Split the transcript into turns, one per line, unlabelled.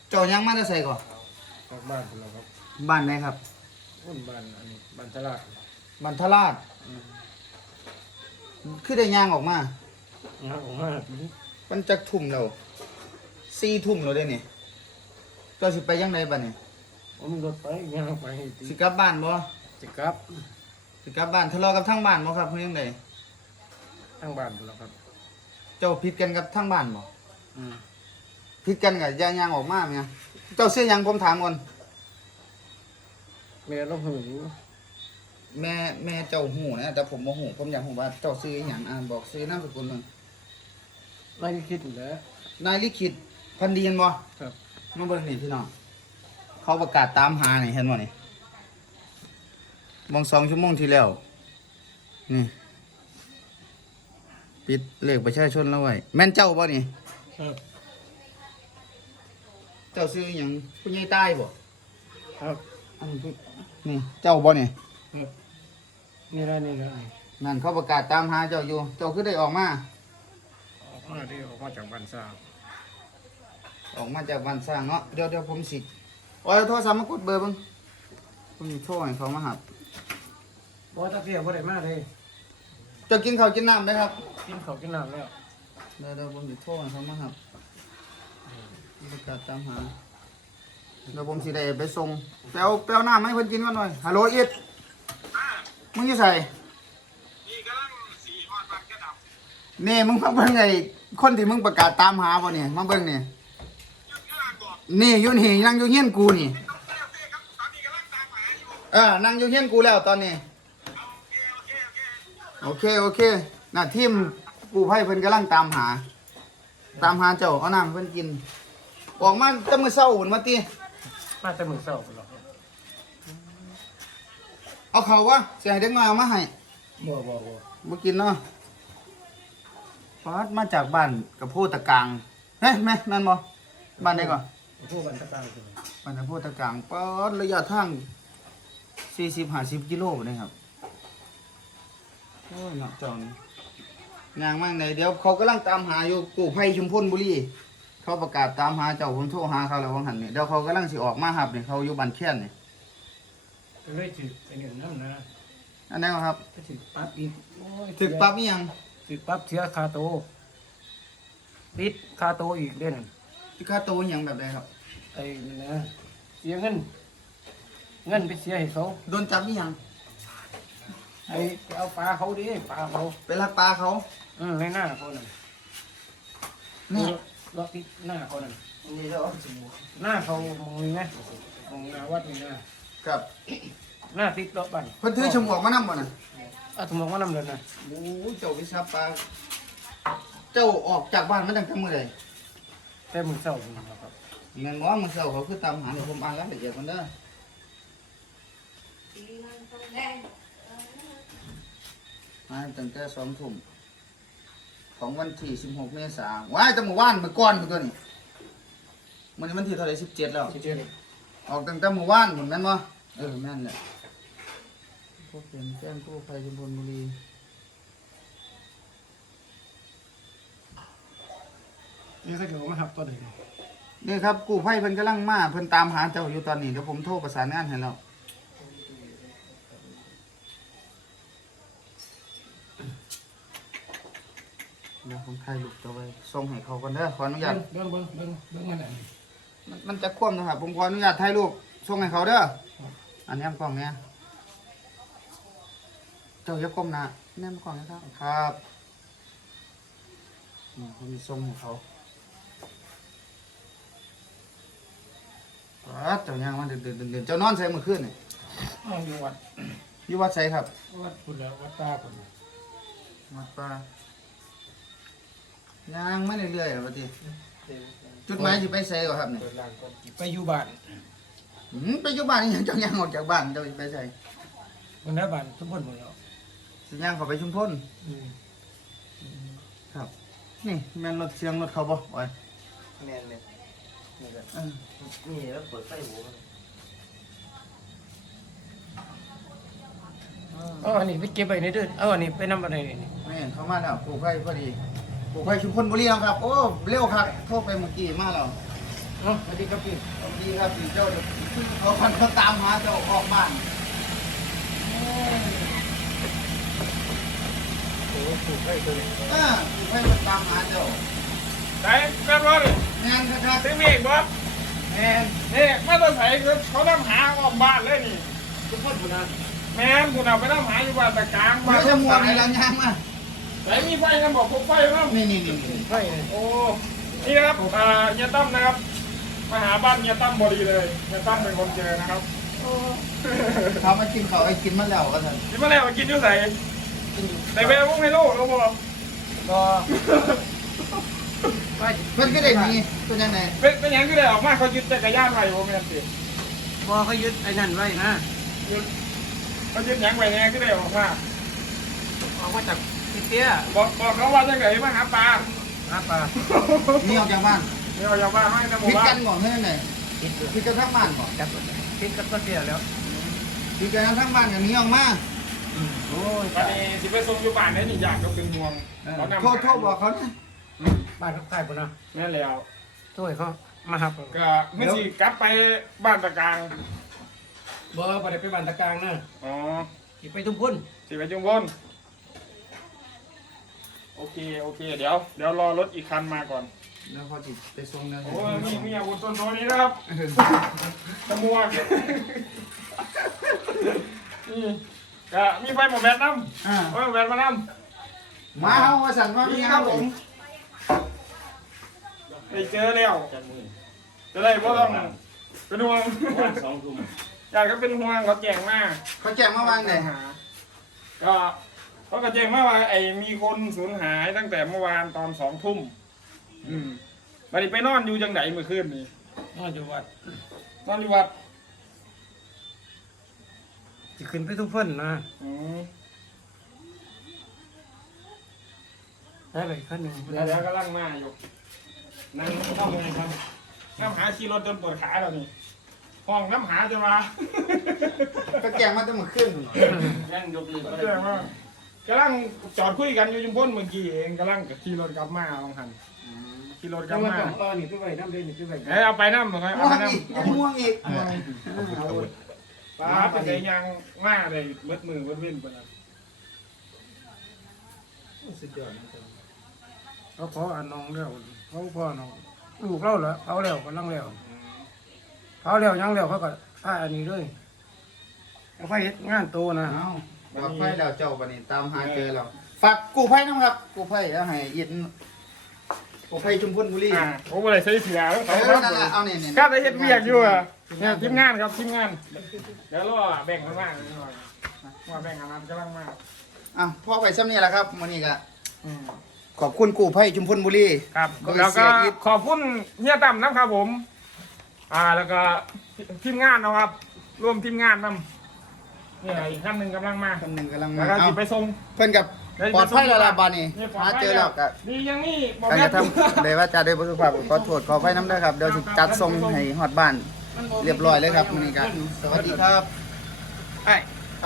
เจ้ายังมาได้ใส่ก่อน
ออกบ้านเราครับ
บ้านไหนครับ
บ้านอันนี้บ้านตลาด
บ้านทลาดคือได้ย่างออกมามันจักทุ่มแล้ว4 ทุ่มแล้วเด้นี่ก็สิไปยังไงบ้านนี่
ผมรถไปย่างไป
สิกลับบ้านบ่
สิกลับ
บ้านทะเลาะกับทั้งบ้านบ่ครับเพื่อยังไง
ทั้งบ้านเราครับ
เจ้าผิดกันกับทั้งบ้านบ่ผิดกันกับย่างออกมาเนี่ยเจ้าเสื้อยังผมถามก่อน
แม่เราหู
แม่เจ้าหูนะแต่ผมโมหูผมอยากหูว่าเจ้าซื้ออย่างบอกซื้อนามสกุลมึง
นายลิขิตอยู่แล้ว
นายลิขิตพันดีนบ่
ครับ
มาเบิ่งนี่พี่น้องเขาประกาศตามหานี่เห็นบ่นี่บาง2 ชั่วโมงที่แล้วนี่ปิดเลขประชาชนแล้วไว้แม่นเจ้าบ่นี่
ครับ
เจ้าซื้ออย่างผู้ใหญ่ใต้บ่
ครับ
นี่เจ้าบ่นี่
นี่ละ
นั่นเขาประกาศตามหาเจ้าอยู่เจ้าคือได้ออกมา
ที่ออกมาจากบ้านสร้าง
เนาะเดี๋ยวผมสิเอาโทรศัพท์มากดเบอร์เบิ่งผมสิโทรให้เขามาหับ
บ่ตะเกียบบ่ได้มาเลย
จะกินข้าวกินน้ำไหมครับ
กินข้าวกินน้ำแล้ว
เดี๋ยวผมสิโทรให้เขามาหับประกาศตามหาเดี๋ยวผมสิได้ไปส่งแปลวน้ำให้เพิ่นกินก่อนหน่อยฮัลโหลอิดมึงอยู่ใส่นี่กำลังสีฮอดบักกระดับนี่มึงมาเบิ่งไอ้คนที่มึงประกาศตามหาบ่เนี่ยมาเบิ่งนี่นี่อยู่นี่นั่งอยู่เฮียนกูนี่นั่งอยู่เฮียนกูแล้วตอนนี้โอเคน่ะทีมกู้ภัยเพิ่นกำลังตามหาเจ้าเอาน้ำเพิ่นกินออกมาแต่มื้อเช้าพุ่นมาติ
มาแต่มื้อเช้าพุ่นหรอ
เอาเขาวะสิให้เด็กน้อยเอามาให้บ่กินเนาะฟาดมาจากบ้านกับโพตะกลางเฮ้ยแม่นั่นบ่บ้านไหนก่อน
บ้านตะกลาง
บ้านโพตะกลางปอดระยะทาง40-50 กิโลนี่ครับโอ้ยเนาะเจ้านี่ย่างมาไหนเดี๋ยวเขากำลังตามหาอยู่กู้ภัยชุมพลบุรีเขาประกาศตามหาเจ้าผมโทรหาเขาแล้วว่าหั่นนี่เดี๋ยวเขากำลังสิออกมาครับนี่เขาอยู่บ้านแค้นนี่
เลยถือเป็นอย่างนั้นนะ
อันนั้นครับ
ถือปั๊บอีก
ถึกปั๊บอีหยัง
ถือปั๊บเสียคาโตติดคาโตอีกเด่น
ที่ค่าตัวหยังแบบใดครับ
ไอ้นี่นะเสียเงินไปเสียให้เขา
โดนจับอีหยัง
ไอ้เอาปลาเขาดิปลาเขา
ไปลักปลาเขา
ในหน้าเขานั่นนี่รถติดหน้าเขานั่น
นี่แล้ว
หน้าเขามองนี่นะมองหน้าวัดนี่
นะครับ
หน้าติดรถบ้าน
เพิ่นถือฉมวกมานำบ่น่ะ
ฉมวกมานำเลยนะ
โอ้เจ้าวิชาปลาเจ้าออกจากบ้านมาตั้งแต่มื้อใด
แต่มื้อเช้าครับ
แม่นบ่มื้อเช้าเขาคือตามหาเดี๋ยวผมอ่านรายละเอียดก่อนเด้อตั้งแต่2 ทุ่มของวันที่16 เมษายนว้ายแต่เมื่อวานเมื่อก่อนพุ่นตัวนี้มื้อนี้วันที่เท่าไหร่17แล้วออกตั้งแต่เมื่อวานพุ่นแม่นบ่แม่นแหละพวกเป็นแจ้งกู้ภัยชุมพลบุรี
นี่ถ้าเกิดว่าหับตัวไหน
นี่ครับกู้ภัยเพิ่นกำลังมาเพิ่นตามหาเจ้าอยู่ตอนนี้เดี๋ยวผมโทรประสานงานให้แล้วเดี๋ยวผมถ่ายรูปเอาไว้ส่งให้เขาก่อนเด้อขออนุญาต
เบิ่งอันไหน
มันจะคว่ำนะครับผมขออนุญาตถ่ายรูปส่งให้เขาเด้ออันนี้กล้องเนี้ยเจ้าอย่าก้มหน้าแนมกล้องนะครับครับผมมีส่งให้เขาเจ้ายังมาเดินเจ้านอนใส่เมื่อคืนนี่อยู่วัดใส่ครับ
วัดพุ่นแล้ววัดตาพุ่น
วัดป่ายังไม่เรื่อยๆหรอปะทีจุดหมายที่ไปใส่ก่อนครับเนี่ย
ไปอยู่บ้าน
ไปอยู่บ้านนี่ยังเจ้ายังออกจากบ้านเจ้าไปใส่
มันได้บ้านชุมพลหมดแล้ว
สัญญาณเขาไปชุมพลครับนี่แม่นรถเสียงรถเขาบ่ไว้
แม่นนี่แล้วเปิดไฟหัวอันนี้ไปเก็บไปในเดือนอันนี้ไปนำอะไรนี่
แม่เขามาแล้วกู้ภัยพอดีกู้ภัยชุมพลบุรีครับโอ้เร็วครับโทรไปเมื่อกี้มาแล้ว
เนาะสวัสดีครับพี่
สวัสดีครับพี่เจ้าเขาพันเขาตามหาเจ้าออกบ้าน
โอ้ถูกให้ตัวนี้
ให้มันตามหาเจ้า
ไหนแม่บอล
งานครับ
ซื้อเมฆบอล
แมน
นี่มาต้องใส่เขาต้องหาออกบ้านเลยนี่
ทุกคนบุญนะ
แม่นคุณเอาไปต้องหาอยู่บ้านตะกลางบ้า
เดี๋ย
น
วจะหมวกในร้านยางมา
ไหนมีไฟกันบอกพกไฟมั้ง
นี่
ให้เลย
โอ้นี่นะครับเฮียตั้มนะครับมาหาบ้านเฮียตั้มพอดีเลยเฮียตั้มเป็นคนเจอนะครับ
เขามากินเขาไอ้กินมาแล้วก็ท่าน
กินมาแล้วมากินอยู่ใส่ใส่ไปพวกไฮโลเราบอก
ก็ไป
เพื่อนก็ได้มีตัวยังไง
เป็นยังก็ได้ออกมาเขายึดจักรยานไว้ผมไม่ได้สิ
พอเขายึดไอ้นั่นไว้นะ
ยึดเขายึดยังไว้แน่ก็ได้ออกมา
ออกมาจากเตี้ย
บอกเขาว่าจะไงมาหาปลา
หาปลา
นี่ออกจากบ้าน
ไม่เอาอย่างบ้านไม่นะหมู่
พิด
บ้า
กัน นก่อนเพื่อนไหน
คิด
พิดกันทั้งบ้านก่อน
จับคิดกับก็เตี้ยแล้ว
พิดกันทั้งบ้านอย่างนี้ออกมา
โอ้ย
ตอนนี้สิไปส่งอยู่บ้านได้นี่อยากก็เป็นห่วงเขานำ
โทษบอกเขานะ
บ้านเขาใกล้ปุ่นนะ
นั่นแล้ว
ช่วยเขามาครับ
ก็ไม่สิกลับไปบ้านตะกลาง
บ่ไปได้ไปบ้านตะกลางนะ
อ๋อ
สิไปทุ่มพุ่น
สิไปจุงบนโอเคเดี๋ยวรอรถอีกคันมาก่อน
แล้วพอจิตไปส่งนะ
โอ้ยมีอาวุธต้นโตนี้นะครับตะมวกนี่ก็มีไฟหมดแบตน้ำไฟหมดแบตมาน้ำ
มาเอามาสั่นว่ามี
นี่ค
ค
รั
รั
บบ ผ
ผม ม
ได้เจอแล้วจะได้เพราะต้องเป็นห่วง
2 ทุ่ม
อยากก็เป็นห่วงเขาแจ้งมาก
เขาแจ้งมาวางไหน
ก็เขาก็แจ้งมาว่าไอ้มีคนสูญหายตั้งแต่เมื่อวานตอน2 ทุ่มบัดนี้ไปนอนอยู่จังไหนเมื่อคืนนี่
นอนอยู่วัด
นอนอยู่วัด
สิขึ้นไปทุ่มพุ่นนะ
อืม
ได้ไปขั้นหนึ่ง
เดี๋ยวกำลังมาอยู่นั่งเข้าเมืองครับน้ำหาขี่รถจนปวดขาแล้วนี่ห้องน้ำหาจะมา
ก็แจ้งมาตั้งแต่เมื่อคืน
ยังยกลืม
แจ้งว่ากำลังจอดคุยกันอยู่จุมพ้นเมื่อกี้เองกำลังขี่รถกลับมาลองหันขี่รถก
ยั
ลั
ง
บ
มา
มา
ต้องนี่ไปไว้น้ำเด่นนี่ไปไว้
เอาไปน้ำเหรอครับเอา
ม่ว
ไป
ง
น้
อีกม่วงอีก
ำป้าเป็นไงยังมาเลยมืดมือมืดเว้นไปแล้ว
สุดยอดนะครับ
เขาขออันน้องแล้วเขาพ่อน้องลูกเล่าเหรอเขาแล้วกำลังแล้วเขาแล้วยังแล้วเขาก็ท่าอันนี้เลยเขาไปเฮ็ดงานโตนะ
เอาปลอดภัยแล้วเจ้าบันนี้ตามหาเจอแล้วฝากกู้ภัยนะครับกู้ภัยแล้วให้ยินกู้ภัยชุมพลบุรี
โอ้โหอะไรใช้เสียแล้ว
เอ
เขา
อนั่นแหละเอาเนี่ย
ข้าได้เห็นเวียกอยู่อ่ะเนี่ยทีมงานครับทีมงานเดี๋ยวรอแบ่งกันบ้างหน่อยว่าแบ่งกันมากำลังมาก
อ่ะพ่อไปซ้ำนี่แหละครับมื้อนี้ก็ขอบคุณกู้ภัยชุมพลบุรี
ครับ
โดย
แล้วก็
เสียอิฐ
ขอบคุณเฮียตั้มนะครับผม แล้วก็ทีมงานนะครับ ร่วมทีมงานนำนี่อีกท่านหนึ่งกำลังมา
คนหนึ่งกำลัง
แล้
มาว
ก็
เอา
สิไปส่ง
เพิ่นกับปลอดภัยแล้วล่ะบานี้
นี่ปลอด
หา
ภัย
เจอแล้วก็
ดียังนี่บอก
การ
แม่
จะทำเลยว่าจะได้บ่สุภาพขอโทษขออภัยน้ำเด้อครับเดี๋ยวสิจัดส่งให้ฮอดบ้านเรียบร้อยเลยครับมื้อนี้ก็สวัสดีครับ
ไอ้